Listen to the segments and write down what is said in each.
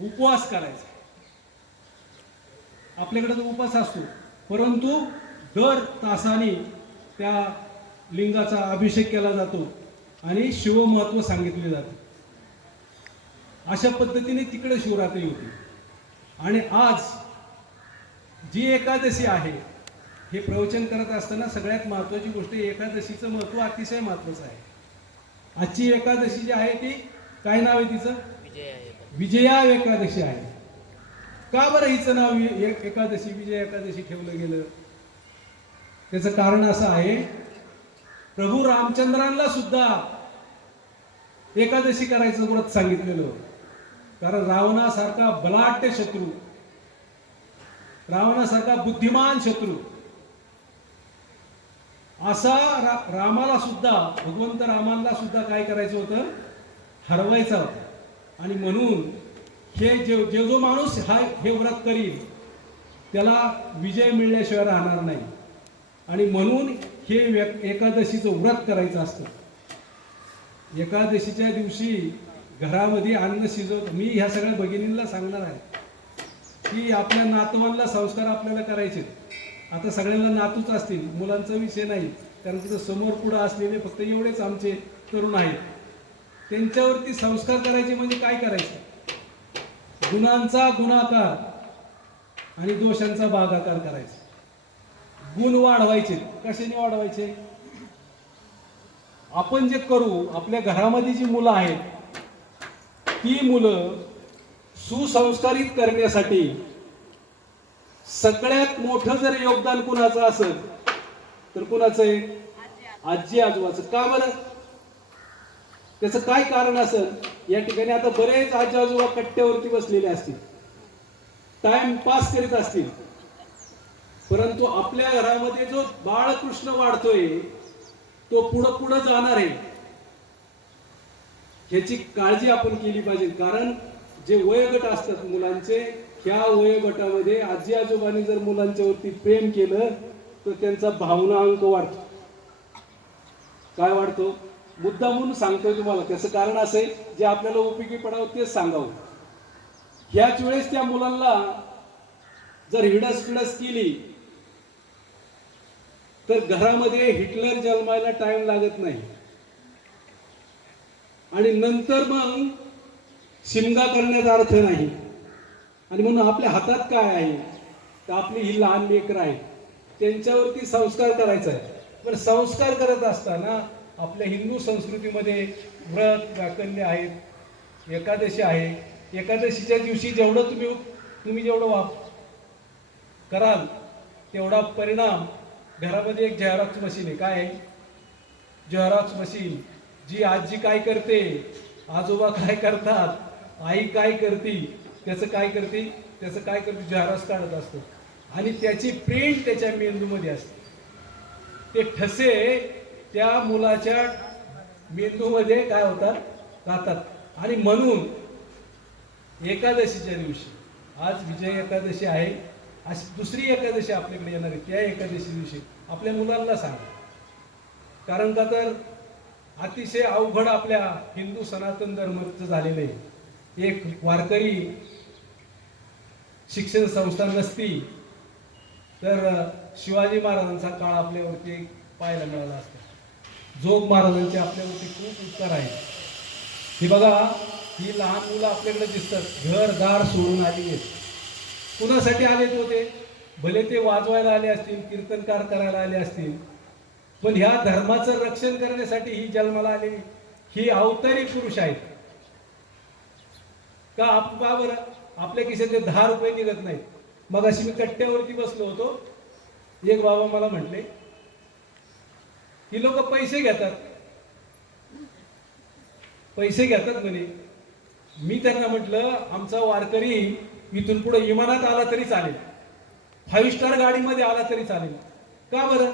उपवास करायचा. आपल्याकडे तर उपवास असतो. परंतु दर तासाने त्या लिंगाचा अभिषेक केला जातो आणि शिवमहत्व सांगितले जाते. अशा पद्धतीने तिकडे शिवरात्री होती. आणि आज जी एकादशी आहे हे प्रवचन करत असताना सगळ्यात महत्वाची गोष्ट एकादशीचं महत्त्व अतिशय महत्वाचं आहे. आजची एकादशी जी आहे ती काय नाव आहे तिचं? विजया एकादशी आहे. का बरं हिचं नाव एकादशी विजय एकादशी ठेवलं गेलं? त्याचं कारण असं आहे प्रभू रामचंद्रांना सुद्धा एकादशी करायचं व्रत सांगितलेलं. कारण रावणासारखा बलाढ्य शत्रू रावणासारखा बुद्धिमान शत्रू असा रा, रामाला सुद्धा भगवंत रामाला सुद्धा काय करायचं होतं? हरवायचं होतं. आणि म्हणून हे जे जे जो माणूस हा हे व्रत करील त्याला विजय मिळल्याशिवाय राहणार नाही. आणि म्हणून हे व्य- एकादशीचं व्रत करायचं असतं. एकादशीच्या दिवशी घरामध्ये अन्न शिजवत मी ह्या सगळ्या भगिनींना सांगणार आहे की आपल्या नातवांना संस्कार आपल्याला करायचे आता सगळ्यांना नातूच असतील मुलांचा विषय नाही कारण तिथं समोर पुढं असलेले फक्त एवढेच आमचे तरुण आहेत. त्यांच्यावरती संस्कार करायचे म्हणजे काय करायचं? गुणांचा गुणाकार आणि दोषांचा भागाकार करायचा. गुण वाढवायचे. कशाने वाढवायचे? आपण जे करू आपल्या घरामध्ये जी मुलं आहेत ती मुलं सुसंस्कारित करण्यासाठी सगळ्यात मोठं जर योगदान कुणाचं असेल तर कुणाचं आहे? आजी आजोबाचं. का बरं? त्याचं काय कारण असेल? या ठिकाणी आता बरेच आजी आजोबा कट्ट्यावरती बसलेले असतील. टाइम पास करीत असतील. परंतु आपल्या घरामध्ये जो बाळकृष्ण वाढतोय तो पुढं पुढं जाणार आहे. ह्याची काळजी आपण केली पाहिजे. कारण जे वयोगट असतात मुलांचे ह्या वयोगटामध्ये आजी आजोबांनी जर मुलांच्या वरती प्रेम केलं तर त्यांचा भावना अंक वाढतो. काय वाढतो? मुद्दा म्हणून सांगतोय तुम्हाला. त्याचं कारण असं आहे जे आपल्याला उपयोगी पडावं तेच सांगावं. ह्याच वेळेस त्या मुलांना जर हिडस पिडस केली तर घरामध्ये हिटलर जन्मायला टाइम लागत नाही. आणि नंतर मग शिमगा करण्याचा अर्थ नाही. आणि म्हणून आपल्या हातात काय आहे? तर आपली ही लहान लेकरं आहेत. त्यांच्यावरती संस्कार करायचा आहे. पण संस्कार करत असताना आपल्या हिंदू संस्कृतीमध्ये व्रत व्याकल्य आहेत एकादशी आहे. एकादशीच्या दिवशी जेवढं तुम्ही तुम्ही जेवढं वाप कराल तेवढा परिणाम घरामध्ये एक झेरॉक्स मशीन आहे. काय? आहे झेरॉक्स मशीन. जी आजी काय करते? आजोबा काय करतात? आई काय करते? त्याचं काय करते? त्याचं काय करते? झेरॉक्स काढत असतो. आणि त्याची प्रिंट त्याच्या मेंदूमध्ये असते. ते ठसे त्या मुलाच्या मेंदूमध्ये काय होतात? राहतात. आणि म्हणून एकादशीच्या दिवशी आज विजय एकादशी आहे अशी दुसरी एकादशी आपल्याकडे येणार आहे. त्या एकादशी दिवशी आपल्या मुलांना सांगा. कारण का तर अतिशय अवघड आपल्या हिंदू सनातन धर्माचं झालेलं आहे. एक वारकरी शिक्षण संस्था नसती तर शिवाजी महाराजांचा काळ आपल्यावरती पाहायला मिळाला असता. जोग महाराजांचे आपल्यावरती खूप उपकार आहेत. ही बघा ही लहान मुलं आपल्याकडे दिसतात. घरदार सोडून आलेली आहेत. कुणासाठी आलेत होते भले ते वाजवायला आले असतील कीर्तनकार करायला आले असतील पण ह्या धर्माचं रक्षण करण्यासाठी ही जन्माला आलेली. ही अवतारी पुरुष आहेत. का आप बरं? आपल्या खिशातले दहा रुपये निघत नाहीत. मग अशी मी कट्ट्यावरती बसलो होतो. एक बाबा मला म्हटले ही लोक पैसे घेतात. पैसे घेतात म्हणे. मी त्यांना म्हटलं आमचा वारकरी इथून पुढे विमानात आला तरी चालेल. फाईव्ह स्टार गाडीमध्ये आला तरी चालेल. का बरं?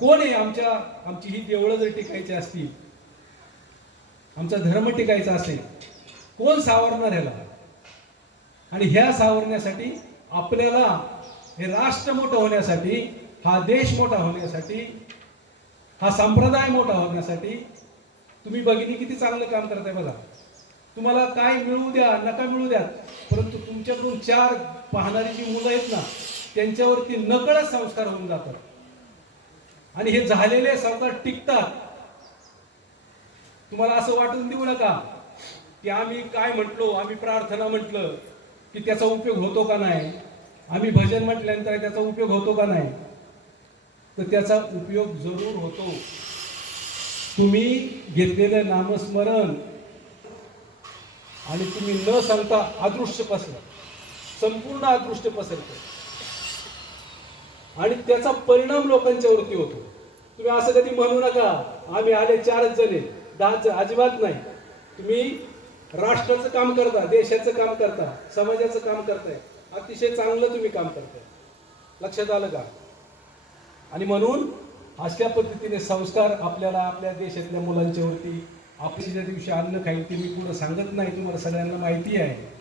कोण आहे आमच्या आमची ही देवळं जर टिकायची असतील आमचा धर्म टिकायचा असेल कोण सावरणार ह्याला? आणि ह्या सावरण्यासाठी आपल्याला हे राष्ट्र मोठं होण्यासाठी हा देश मोठा होण्यासाठी हा संप्रदाय मोठा होण्यासाठी तुम्ही भगिनी किती चांगलं काम करताय बघा. तुम्हाला काय मिळू द्या नका मिळू द्या परंतु तुमच्याकडून चार पाहणारी जी मुलं आहेत ना त्यांच्यावरती नकळत संस्कार होऊन जातात. आणि हे झालेले संस्कार टिकतात. तुम्हाला असं वाटून देऊ नका की आम्ही काय म्हटलो आम्ही प्रार्थना म्हटलं की त्याचा उपयोग होतो का नाही? आम्ही भजन म्हटल्यानंतर त्याचा उपयोग होतो का नाही? तर त्याचा उपयोग जरूर होतो. तुम्ही घेतलेलं नामस्मरण आणि तुम्ही न सांगता अदृश्य पसरा. संपूर्ण अदृश्य पसरतं. आणि त्याचा परिणाम लोकांच्यावरती होतो. तुम्ही असं कधी म्हणू नका आम्ही आले चारच जणे दहाच दहा जण अजिबात नाही. तुम्ही राष्ट्राचं काम करता देशाचं काम करता समाजाचं काम करताय. अतिशय चांगलं तुम्ही काम करताय. लक्षात आलं का? आणि म्हणून अशा पद्धतीने संस्कार आपल्याला आपल्या देशातल्या मुलांच्यावरती आपली ज्या दिवशी अन्न खाईल ते मी पुढं सांगत नाही तुम्हाला सगळ्यांना माहिती आहे.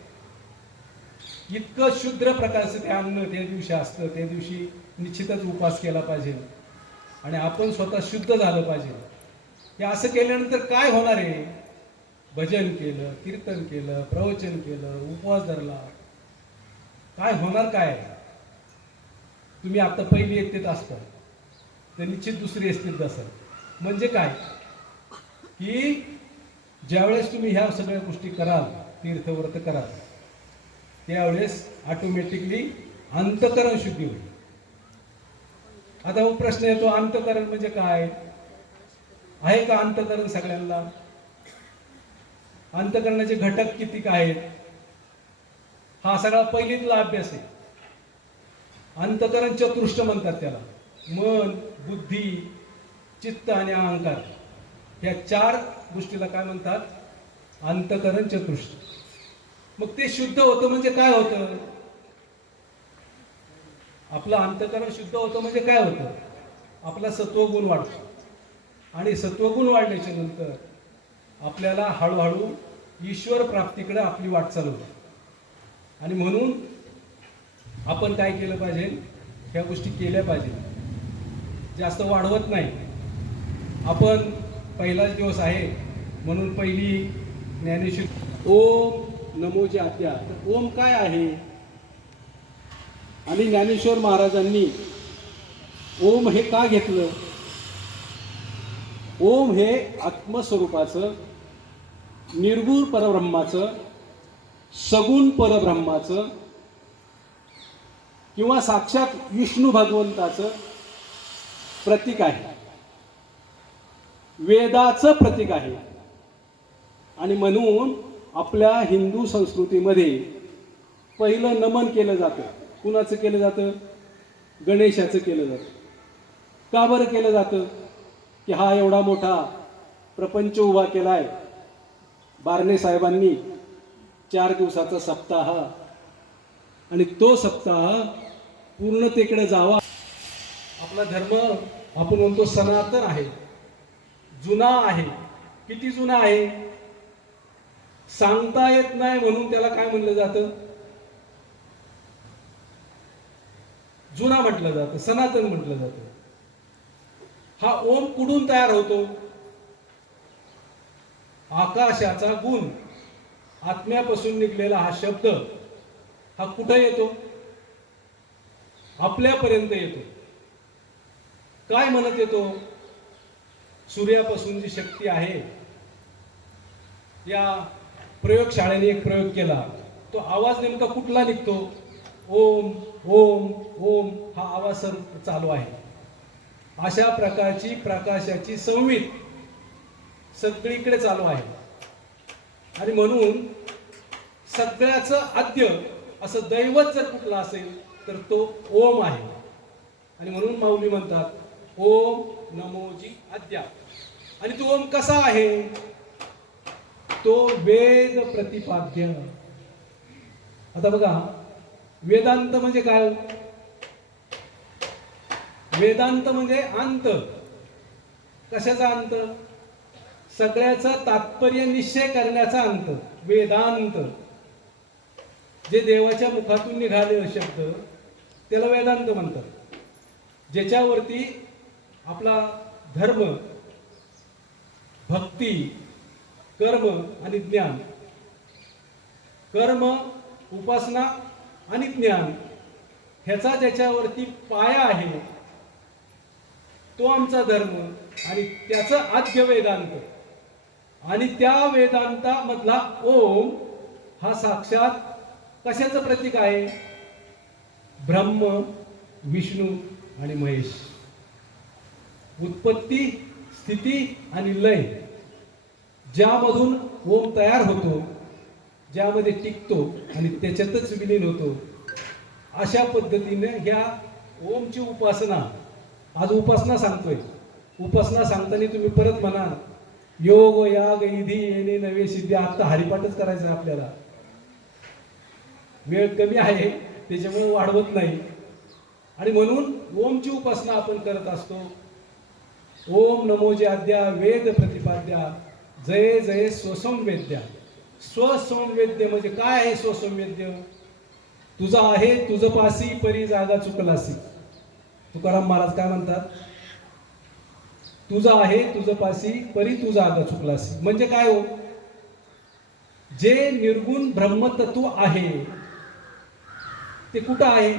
इतकं शुद्र प्रकारचं ते अन्न त्या दिवशी असतं त्या दिवशी निश्चितच उपास केला पाहिजे. आणि आपण स्वतः शुद्ध झालं पाहिजे. हे असं केल्यानंतर काय होणार आहे? भजन केलं कीर्तन केलं प्रवचन केलं उपवास धरला. काय होणार काय? तुम्ही आता पहिली येतेत असता तर निश्चित दुसरी असतील तसं म्हणजे काय? की ज्यावेळेस तुम्ही ह्या सगळ्या गोष्टी कराल तीर्थव्रत कराल त्यावेळेस ऑटोमॅटिकली अंतकरण शुद्धी होईल. आता हो प्रश्न येतो अंतकरण म्हणजे काय? आहे का अंतकरण सगळ्यांना? अंतकरणाचे घटक किती काय? आहेत हा सगळा पहिलीतला अभ्यास आहे. अंतकरण चतुष्ट म्हणतात त्याला. मन बुद्धी चित्त आणि अहंकार ह्या चार गोष्टीला काय म्हणतात? अंतकरण चतुष्ट. मग ते शुद्ध होतं म्हणजे काय होतं? आपलं अंतकरण शुद्ध होतं म्हणजे काय होतं? आपला सत्वगुण वाढतो. आणि सत्वगुण वाढल्याच्या नंतर आपल्याला हळूहळू ईश्वर प्राप्तीकडे आपली वाटचाल होते आणि म्हणून आपण काय केलं पाहिजे? ह्या गोष्टी केल्या पाहिजे. जास्त वाढवत नाही. आपण पहिलाच दिवस आहे म्हणून पहिली ज्ञानेश्वर ओम नमोची आत्या तर ओम काय आहे? आणि ज्ञानेश्वर महाराजांनी ओम हे का घेतलं? ओम हे आत्मस्वरूपाचं निर्गुण परब्रह्माचं सगुण परब्रह्माचं किंवा साक्षात विष्णू भगवंताचं प्रतीक आहे. वेदाचं प्रतीक आहे. आणि म्हणून आपल्या हिंदू संस्कृतीमध्ये पहिलं नमन केलं जातं. कुणाचं केलं जातं? गणेशाचं केलं जातं. का बरं केलं जातं? की हा एवढा मोठा प्रपंच उभा केलाय. बारणे साहेबांनी चार दिवसाचा सप्ताह. आणि तो सप्ताह पूर्णतेकडे जावा. आपला धर्म आपण म्हणतो सनातन आहे. जुना आहे. किती जुना आहे? सांगता येत नाही म्हणून त्याला काय म्हणलं जातं? जुना म्हटलं जातं. सनातन म्हटलं जातं. हा ओम कुठून तयार होतो? आकाशाचा गुण. आत्म्यापासून निघलेला हा शब्द हा कुठं येतो? आपल्यापर्यंत येतो. काय म्हणत येतो? सूर्यापासून जी शक्ती आहे या प्रयोगशाळेने एक प्रयोग केला. तो आवाज नेमका कुठला निघतो? ओम ओम ओम हा आवाज सर चालू आहे. अशा प्रकारची प्रकाशाची संवित सगळीकडे चालू आहे. आणि म्हणून सगळ्याचं आद्य असं दैवत जर कुठलं असेल तर तो ओम आहे. आणि म्हणून माऊली म्हणतात ओम नमोजी आद्या आणि तो ओम कसा आहे? तो वेद प्रतिपाद्य. आता बघा वेदांत म्हणजे काय? वेदांत म्हणजे अंत. कशाचा अंत? सगळ्याचा तात्पर्य निश्चय करण्याचा अंत. वेदांत. जे देवाच्या मुखातून निघाले शब्द त्याला वेदांत म्हणतात. ज्याच्यावरती आपला धर्म भक्ती कर्म आणि ज्ञान. कर्म उपासना आणि ज्ञान ह्याचा ज्याच्यावरती पाया आहे तो आमचा धर्म आणि त्याचं आद्य वेदांत. आणि त्या वेदांतामधला ओम हा साक्षात कशाचं प्रतीक आहे? ब्रह्म विष्णू आणि महेश. उत्पत्ती स्थिती आणि लय. ज्यामधून ओम तयार होतो ज्यामध्ये टिकतो आणि त्याच्यातच विलीन होतो अशा पद्धतीने ह्या ओमची उपासना आज उपासना सांगतोय. उपासना सांगताना तुम्ही परत म्हणा योग याग इधी येणे नवे सिद्धी. आता हरिपाठच करायचं आहे आपल्याला. वेळ कमी आहे त्याच्यामुळे वाढवत नाही. आणि म्हणून ओमची उपासना आपण करत असतो. ओम नमो आद्या वेद प्रतिपाद्या जय जय स्वसंवेद्या. स्वसंवेद्य म्हणजे काय आहे स्वसंवेद्य? तुझा आहे तुझ पासी परी जागा चुकलासी. तुकाराम महाराज काय म्हणतात? तुझा आहे तुझ पासी परी तू जागा चुकलासी. म्हणजे काय हो? जे निर्गुण ब्रह्मतत्व आहे ते कुठं आहे?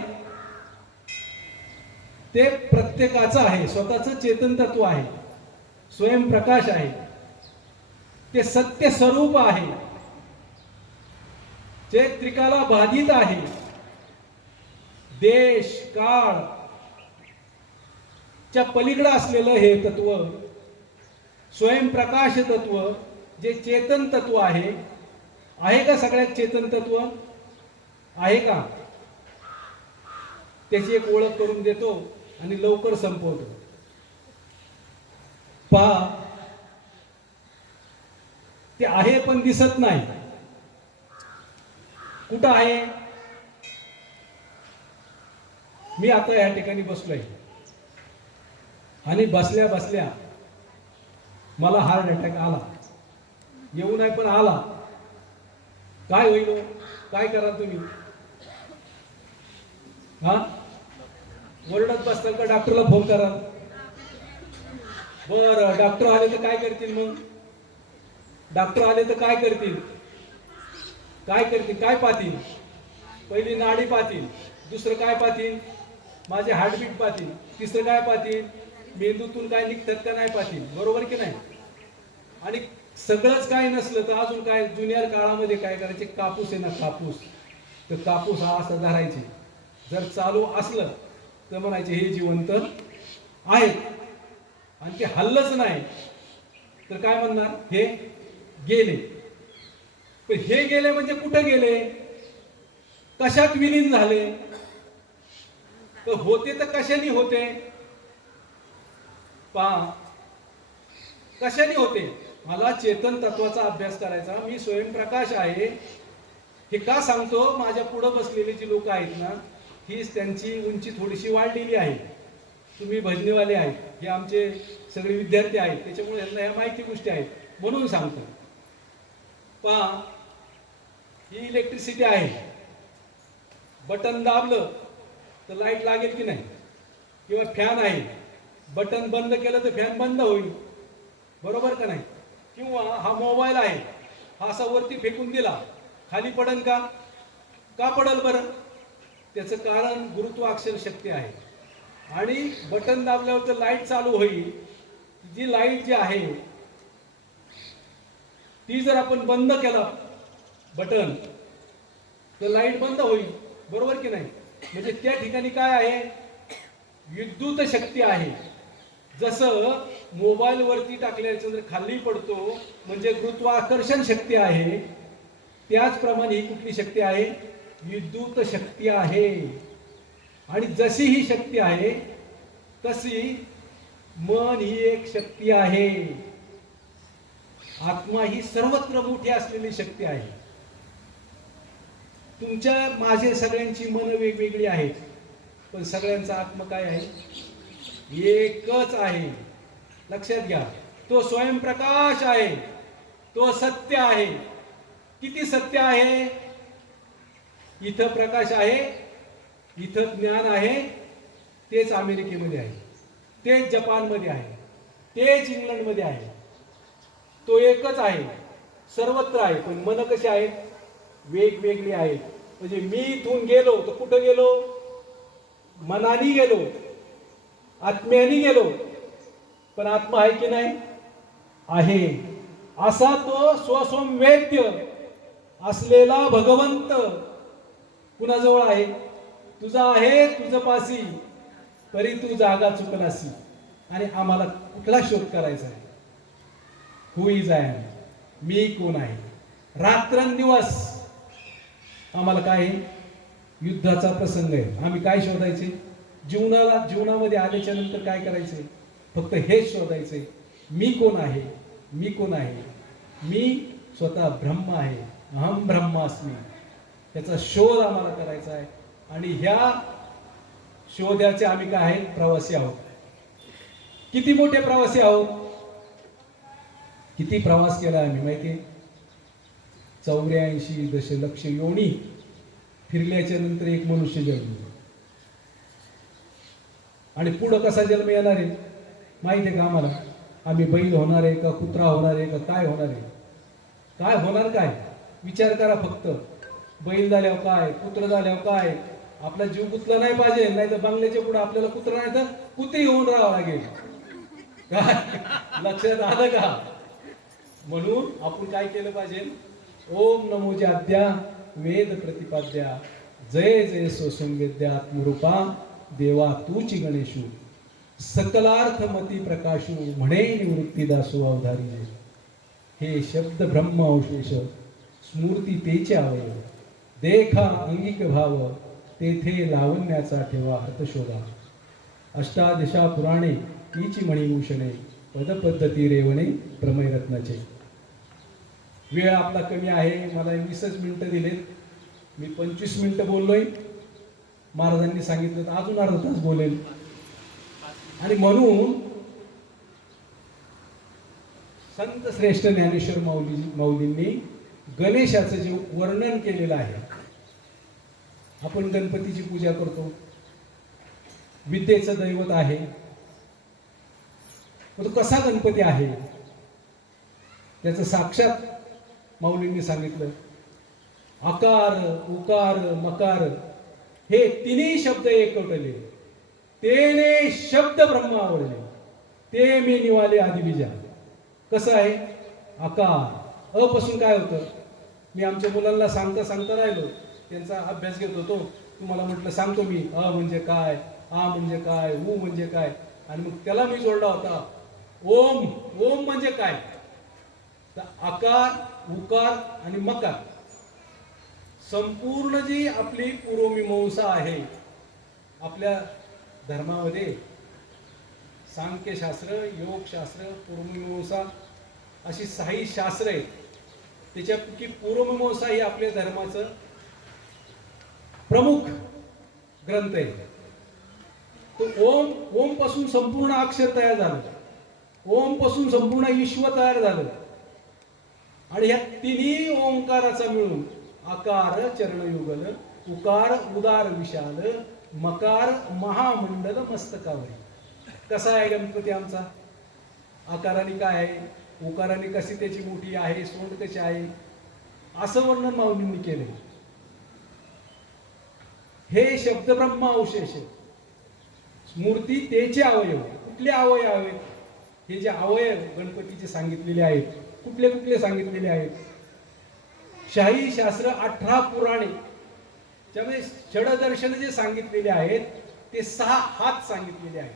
ते प्रत्येकाचं आहे. स्वतःचं चेतन तत्व आहे. स्वयंप्रकाश आहे. ते सत्य स्वरूप आहे. जे त्रिकाला बाधित आहे. देश काळ च्या पलीकडं असलेलं हे तत्व स्वयंप्रकाश तत्व जे चेतन तत्व आहे आहे का सगळ्यात चेतन तत्व? आहे का? त्याची एक ओळख करून देतो. आणि लवकर संपवतो. पहा ते आहे पण दिसत नाही. कुठं आहे? मी आता या ठिकाणी बसलोय. आणि बसल्या बसल्या मला हार्ट अटॅक आला. येऊ नाही पण आला. काय होईल हो? काय करा तुम्ही? हा? मुरडत बसताल का? डॉक्टरला फोन करा. बर डॉक्टर आले तर काय करतील मग? डॉक्टर आले तर काय करतील? काय करतील? काय पाहतील? पहिली नाडी पाहतील दुसरं काय पाहतील? माझे हार्टबीट पाहतील तिसरं काय पाहतील? मेंदूतून काय निघतात का नाही पाहतील? बरोबर की नाही? आणि सगळंच काय नसलं तर अजून काय? जुन्या काळामध्ये काय करायचे? कापूस आहे ना कापूस. तर कापूस हा असा धरायचे. जर चालू असलं तर म्हणायचे हे जिवंत आहेत. आणि ते हल्लच नाही. तर काय म्हणणार? हे गेले. पण हे गेले म्हणजे कुठे गेले? कशात विलीन झाले? तर होते तर कशाने होते? पहा कशाने होते? मला चेतन तत्वाचा अभ्यास करायचा. मी स्वयंप्रकाश आहे. हे का सांगतो? माझ्या पुढे बसलेली जी लोक आहेत ना हीच त्यांची उंची थोडीशी वाढलेली आहे. तुम्ही भजनीवाले आहेत हे आमचे सगळे विद्यार्थी आहेत त्याच्यामुळे यांना ह्या माहिती गोष्टी आहेत म्हणून सांगतो. पहा ही इलेक्ट्रिसिटी आहे. बटन दाबलं तर लाइट लागेल की नाही? किंवा फॅन आहे. बटन बंद केलं तर फॅन बंद होईल. बरोबर का नाही? किंवा हा मोबाईल आहे हा असा वरती फेकून दिला. खाली पडन का? का पडल बरं? त्याचं कारण गुरुत्वाकर्षण शक्ती आहे. आणि बटन दाबल्यावर तर लाइट चालू होईल. जी लाइट जी आहे ती जर आपण बंद केला बटन तर लाइट बंद होईल. बरोबर की नाही? म्हणजे त्या ठिकाणी काय आहे? विद्युत शक्ती आहे. जसं मोबाईलवरती टाकल्याचं जर खाली पडतो म्हणजे गुरुत्वाकर्षण शक्ती आहे त्याचप्रमाणे ही कुठली शक्ती आहे? विद्युत शक्ती आहे. आणि जशी ही शक्ती आहे तशी मन ही एक शक्ती आहे. आत्मा ही सर्वत्र मोठी असलेली शक्ती आहे. तुमच्या माझे सगळ्यांची मन वेगवेगळी आहेत. पण सगळ्यांचा आत्मा काय आहे? एकच आहे. लक्षात घ्या. तो स्वयंप्रकाश आहे. तो सत्य आहे. किती सत्य आहे? इथं प्रकाश आहे इथं ज्ञान आहे तेच अमेरिकेमध्ये आहे तेच जपानमध्ये आहे तेच इंग्लंडमध्ये आहे. तो एकच आहे सर्वत्र आहे पण मन कसे आहेत? वेगवेगळी आहेत. म्हणजे मी इथून गेलो तर कुठं गेलो? मनाने गेलो आत्म्याने गेलो. पण आत्मा आहे की नाही? आहे. असा तो स्वसंवेद्य असलेला भगवंत कुणाजवळ आहे? तुझा आहे तुझं पासी. तरी तू जागा चुकलासी. आणि आम्हाला कुठला शोध करायचा आहे? हु इज आय मी कोण आहे? रात्रंदिवस आम्हाला काय युद्धाचा प्रसंग आहे. आम्ही काय शोधायचे? जीवनाला जीवनामध्ये आल्याच्यानंतर काय करायचे? फक्त हेच शोधायचे. मी कोण आहे? मी कोण आहे? मी स्वतः ब्रह्म आहे. अहम ब्रह्मास्मी. त्याचा शोध आम्हाला करायचा आहे. आणि ह्या शोधाचे आम्ही काय आहे? प्रवासी आहोत. किती मोठे प्रवासी आहोत? किती प्रवास केला आम्ही माहिती चौऱ्याऐंशी दशलक्ष योनी फिरल्याच्या नंतर एक मनुष्य जन्म आणि पुढं कसा जन्म येणार आहे? माहिती आहे का आम्हाला? आम्ही बैल होणार आहे का कुत्रा होणार आहे का काय होणार आहे? काय होणार काय? विचार करा फक्त. बैल झाल्यावर काय कुत्र झाल्यावर काय? आपला जीव गुतला नाही पाहिजे नाही तर बंगल्याच्या पुढे आपल्याला कुत्र नाही तर कुत्री होऊन राहावं लागेल. काय लक्षात आलं का? म्हणून आपण काय केलं पाहिजे? ओम नमो जाद्या वेद प्रतिपाद्या जय जय सोसंवेद्या आत्मरूपा देवा तूची गणेशू सकलार्थ मती प्रकाशू म्हणे निवृत्ती दासो अवधारी हे शब्द ब्रह्म अवशेष स्मृती तेचे अवयव. देखा अंगिक भाव तेथे लावण्याचा ठेवा अर्थशोधा शोधा. अष्टादशा पुराणे ईची मणिभूषणे पदपद्धती रेवणे प्रमयरत्नाचे. वेळ आपला कमी आहे मला वीसच मिनटं दिलेत. मी पंचवीस मिनटं बोललोय. महाराजांनी सांगितलं तर अजून अर्धा तास बोलेल. आणि म्हणून संत श्रेष्ठ ज्ञानेश्वर माऊली माऊलींनी गणेशाचं जे वर्णन केलेलं आहे आपण गणपतीची पूजा करतो. विद्येचं दैवत आहे. मग तो कसा गणपती आहे? त्याचं साक्षात माऊलींनी सांगितलं. आकार उकार मकार हे तिन्ही शब्द एकवटले. तेने शब्द ब्रह्म आवडले. ते मी निवाले आदिबीजा कसं आहे? आकार. अपासून काय होतं? मी आमच्या मुलांना सांगता सांगता राहिलो. त्यांचा अभ्यास घेत होतो. तुम्हाला म्हटलं सांगतो मी अ म्हणजे काय आ म्हणजे काय उ म्हणजे काय. आणि मग त्याला मी जोडला होता. ओम ओम म्हणजे काय? तर आकार उकार आणि मकार. संपूर्ण जी आपली पूर्वमीमांसा आहे आपल्या धर्मामध्ये सांख्यशास्त्र योगशास्त्र पूर्वमीमांसा अशी साही शास्त्र आहेत. त्याच्यापैकी पूर्वमीमांसा ही आपल्या धर्माचं प्रमुख ग्रंथ आहे. तो ओम ओमपासून संपूर्ण अक्षर तयार झालं. ओमपासून संपूर्ण विश्व तयार झालं. आणि ह्या तिन्ही ओंकाराचा मिळून आकार चरणयुगल उकार उदार विशाल मकार महामंडल मस्तकावर. कसा आहे गणपती आमचा? आकाराने काय आहे? उकाराने कशी त्याची मोठी आहे? सोंड कशी आहे? असं वर्णन माऊलींनी केलं हे शब्द ब्रह्म अवशेष आहे. मूर्ती तेचे अवयव कुठले अवयव आहेत हे जे अवयव गणपतीचे सांगितलेले आहेत कुठले कुठले सांगितलेले आहेत? शाही शास्त्र अठरा पुराणे. त्यामुळे षडदर्शन जे सांगितलेले आहेत ते सहा हात सांगितलेले आहेत.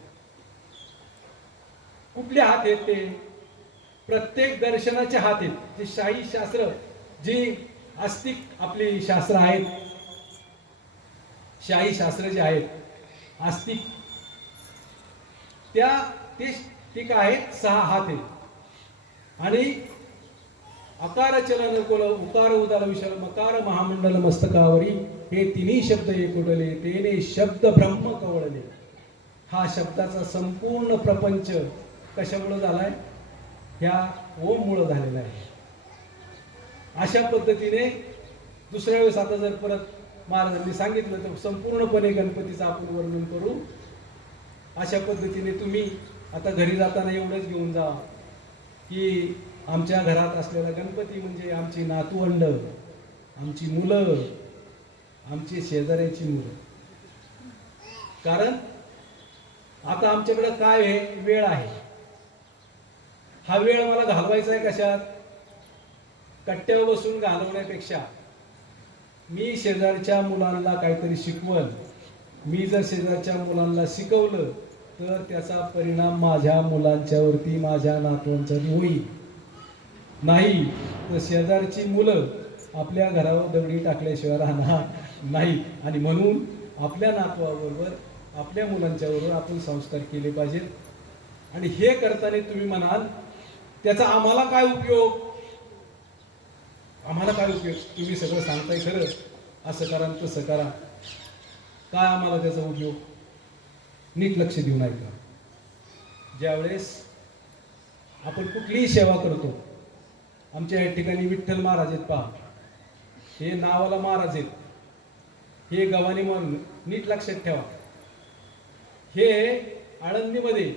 कुठले हात आहेत ते? प्रत्येक दर्शनाचे हात आहेत. जे शाही शास्त्र जी आस्तिक आपली शास्त्र आहेत शाही शास्त्र जे आहेत आस्तिक त्या ते ते काय आहेत? सहा हात आहेत. आणि अकार चलन कुल उकार उदार विशाल मकार महामंडल मस्तकावरी हे तिन्ही शब्द एकवटले तेने शब्द ब्रह्म कवळले. हा शब्दाचा संपूर्ण प्रपंच कशामुळं झालाय? ह्या ओममुळं झालेला आहे. अशा पद्धतीने दुसऱ्या वेळेस आता जर परत महाराजांनी सांगितलं तर संपूर्णपणे गणपतीचं आपण वर्णन करू अशा पद्धतीने तुम्ही आता घरी जाताना एवढंच घेऊन जा की आमच्या घरात असलेला गणपती म्हणजे आमची नातूवंड आमची मुलं आमची शेजाऱ्याची मुलं. कारण आता आमच्याकडं काय आहे? वेळ आहे. हा वेळ मला घालवायचा आहे कशात? कट्ट्यावर बसून घालवण्यापेक्षा. मी शेजारच्या मुलांना काहीतरी शिकवल. मी जर शेजारच्या मुलांना शिकवलं तर त्याचा परिणाम माझ्या मुलांच्यावरती माझ्या नातवांच्यावरती होईल. नाही तर शेजारची मुलं आपल्या घरावर दगडी टाकल्याशिवाय राहणार नाही. आणि म्हणून आपल्या नातवाबरोबर आपल्या मुलांच्याबरोबर आपण संस्कार केले पाहिजेत. आणि हे करताना तुम्ही म्हणाल त्याचा आम्हाला काय उपयोग? आम्हाला काय उपयोग? तुम्ही सगळं सांगताय खरं. असं करा तसं करा. काय आम्हाला त्याचा उपयोग? नीट लक्ष देऊन ऐका ज्यावेळेस आपण कुठलीही सेवा करतो आमच्या या ठिकाणी विठ्ठल महाराज आहेत पहा. हे नावाला महाराज आहेत. हे गव्हाणी म्हणून नीट लक्षात ठेवा. हे आळंदीमध्ये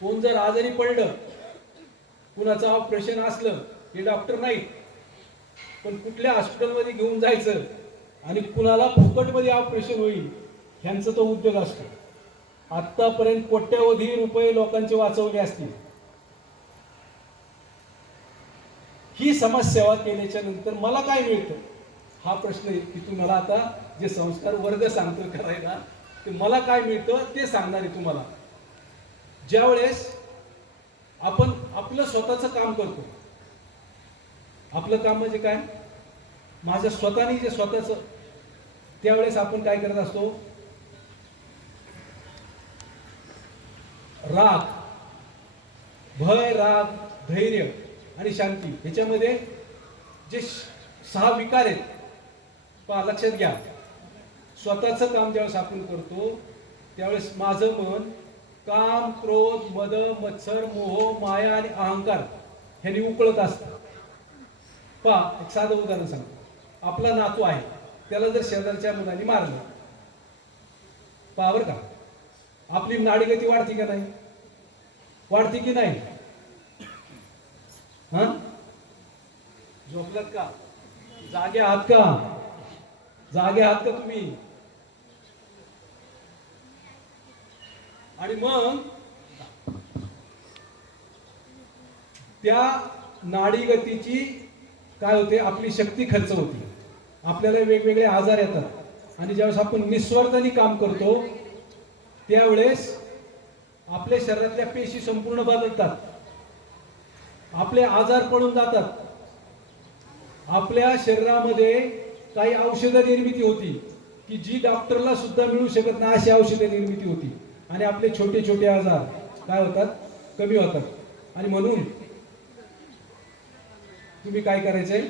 कोण जर आजारी पडलं कुणाचं ऑपरेशन असलं हे डॉक्टर नाहीत. पण कुठल्या हॉस्पिटलमध्ये घेऊन जायचं आणि कुणाला फुकटमध्ये ऑपरेशन होईल ह्यांचा तो उद्योग असतो. आत्तापर्यंत कोट्यावधी रुपये लोकांचे वाचवले असतील. ही समाजसेवा केल्याच्यानंतर मला काय मिळतं? हा प्रश्न आहे की तुम्हाला आता जे संस्कार वर्ग सांगतो करायला ते मला काय मिळतं ते सांगणार आहे तुम्हाला. ज्यावेळेस आपण आपलं स्वतःचं काम करतो आपलं काम म्हणजे काय? माझ्या स्वतःने जे स्वतःच त्यावेळेस आपण काय करत असतो? राग भय राग धैर्य आणि शांती ह्याच्यामध्ये जे सहा विकार आहेत पहा लक्षात घ्या. स्वतःचं काम ज्यावेळेस आपण करतो त्यावेळेस माझं मन काम क्रोध मद मत्सर मोह माया आणि अहंकार ह्यांनी उकळत असतं. पहा एक साधं उदाहरण सांगतो. आपला नातू आहे त्याला जर शेजारच्या मुलांनी मारलं. पावर का. आपली नाडीगती वाढते का नाही? वाढते की नाही? हा? झोपलात का? जागे आहात का? जागे आहात का तुम्ही? आणि मग त्या नाडी गतीची काय होते? आपली शक्ती खर्च होती. आपल्याला वेगवेगळे आजार येतात. आणि ज्यावेळेस आपण निस्वार्थाने काम करतो त्यावेळेस आपल्या शरीरातल्या पेशी संपूर्ण बदलतात. आपले आजार पडून जातात. आपल्या शरीरामध्ये काही औषधं निर्मिती होती की जी डॉक्टरला सुद्धा मिळू शकत नाही अशी औषधं निर्मिती होती. आणि आपले छोटे छोटे आजार काय होतात? कमी होतात. आणि म्हणून तुम्ही काय करायचे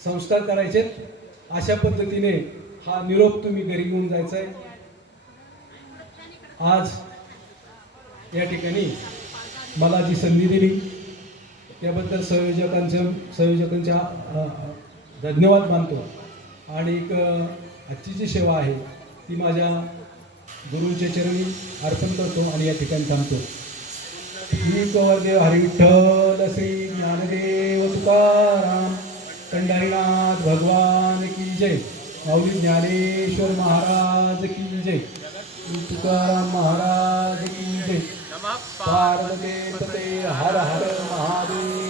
संस्कार करायचे अशा पद्धतीने हा निरोप तुम्ही घरी घेऊन जायचा आहे आज या ठिकाणी मला जी संधी दिली. त्याबद्दल संयोजकांच्या संयोजकांच्या धन्यवाद मानतो. आणि एक आजची जी सेवा आहे ती माझ्या गुरूंच्या चरणी अर्पण करतो आणि या ठिकाणी थांबतो. श्री कवरदेव हरिविठ्ठल श्री ज्ञानदेव तुकाराम पंढरीनाथ भगवान की जय। माऊली ज्ञानेश्वर महाराज की जय। तुकाराम महाराज की जय। पार्वती पते हर हर महादेव।